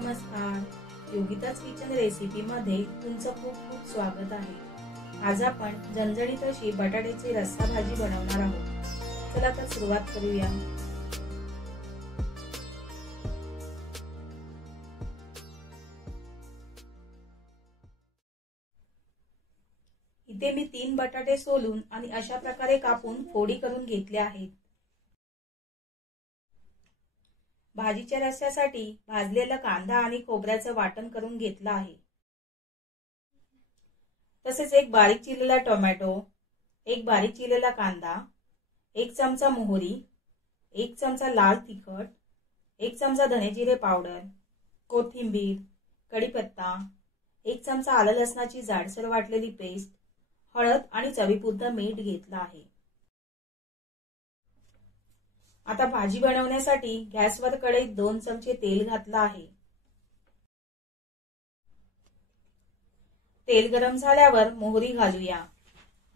नमस्कार, Yogita's kitchen recipe मध्ये तुमचं खूप खूप स्वागत आहे। आज आपण झणझणीत अशी बटाट्याची रस्सा भाजी बनवणार आहोत। चला तर सुरुवात करूया। इथे मी 3 बटाटे सोलून आणि अशा प्रकारे कापून फोडी करून घेतले आहेत। भाजीच्या रस्स्यासाठी भाजलेला कांदा आणि खोबऱ्याचं वाटण करून घेतलं आहे। तसेच एक बारीक चिरलेला टोमॅटो, एक बारीक चिरलेला कांदा, 1 चमचा मोहरी, 1 चमचा लाल तिखट, 1 चमचा धने जिरे पावडर, कोथिंबीर, कढीपत्ता, 1 चमचा आलं लसणाची जाडसर वाटलेली पेस्ट, हळद आणि चवीपुरतं मीठ घेतलं आहे। आता भाजी बनवण्यासाठी गॅसवर कढईत 2 चमचे तेल घातलं आहे। तेल गरम झाल्यावर मोहरी घालूया।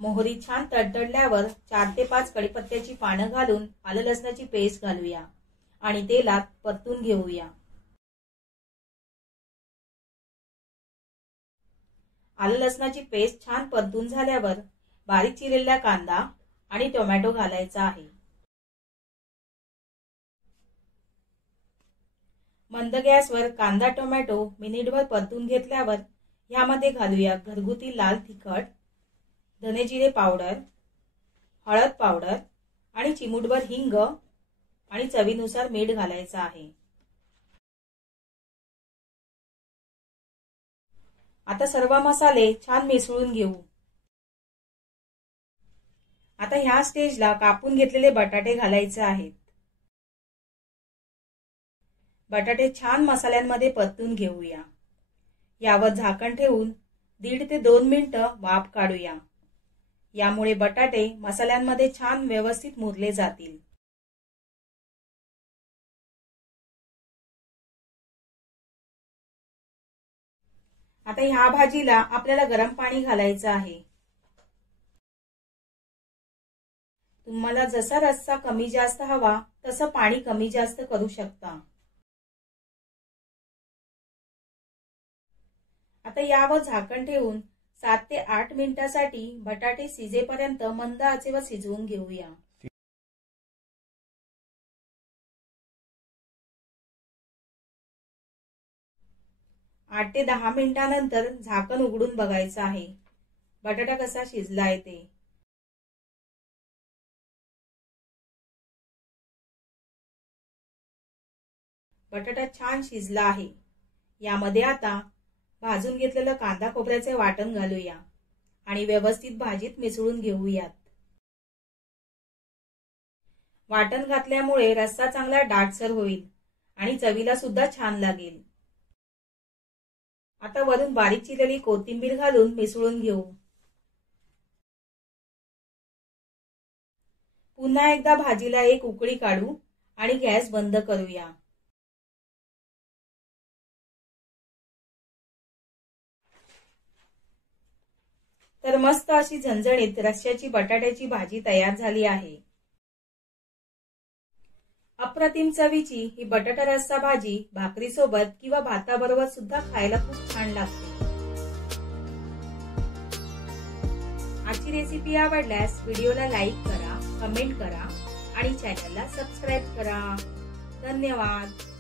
मोहरी छान तडतडल्यावर 4 ते 5 कढीपत्त्याची पानं घालून आलं लसणाची पेस्ट घालूया आणि तेलात परतून घेऊया। आलं लसणाची पेस्ट छान परतून झाल्यावर बारीक चिरलेला कांदा आणि टोमॅटो घालायचा आहे। मंद गॅसवर कांदा टोमॅटो मिनिटभर परतून घेतल्यावर यामध्ये घालूया घरगुती लाल तिखट, धने जिरे पावडर, हळद पावडर आणि चिमूटभर हिंग आणि चवीनुसार मीठ घालायचं आहे। आता सर्व मसाले छान मिसळून घेऊ। आता ह्या स्टेजला कापून घेतलेले बटाटे घालायचे आहेत। बटाटे छान मसाल्यांमध्ये परतून घेऊया। यावर झाकण ठेवून 1.5 ते 2 मिनिटं वाफ काढूया। यामुळे बटाटे मसाल्यांमध्ये छान व्यवस्थित मुरले जातील। आता ह्या भाजीला आपल्याला गरम पाणी घालायचं आहे। तुम्हाला जसा रस्सा कमी जास्त हवा तसं पाणी कमी जास्त करू शकता। आता यावर झाकण ठेवून 7 ते 8 मिनिटांसाठी बटाटे शिजेपर्यंत मंद आचेवर शिजवून घेऊया। आठ ते 10 मिनिटांनंतर झाकण उघडून बघायचं आहे बटाटा कसा शिजलाय ते। बटाटा छान शिजला आहे। यामध्ये आता भाजून घेतलेलं कांदा खोबऱ्याचे वाटण घालूया आणि व्यवस्थित भाजीत मिसळून घेऊयात। वाटण घातल्यामुळे रस्सा चांगला दाटसर होईल आणि चवीला सुद्धा छान लागेल। आता वरून बारीक चिरलेली कोथिंबीर घालून मिसळून घेऊ। पुन्हा एकदा भाजीला एक उकळी काढू आणि गॅस बंद करूया। तर मस्त अशी झणझणीत रस्स्याची बटाट्याची भाजी तयार झाली आहे। अप्रतिम चवीची ही बटाटा रस्सा भाजी भाकरी सोबत किंवा भाताबरोबर सुद्धा खायला खूप छान लागते। आजची रेसिपी आवडल्यास व्हिडिओला लाईक करा, कमेंट करा आणि चॅनलला सबस्क्राइब करा। धन्यवाद।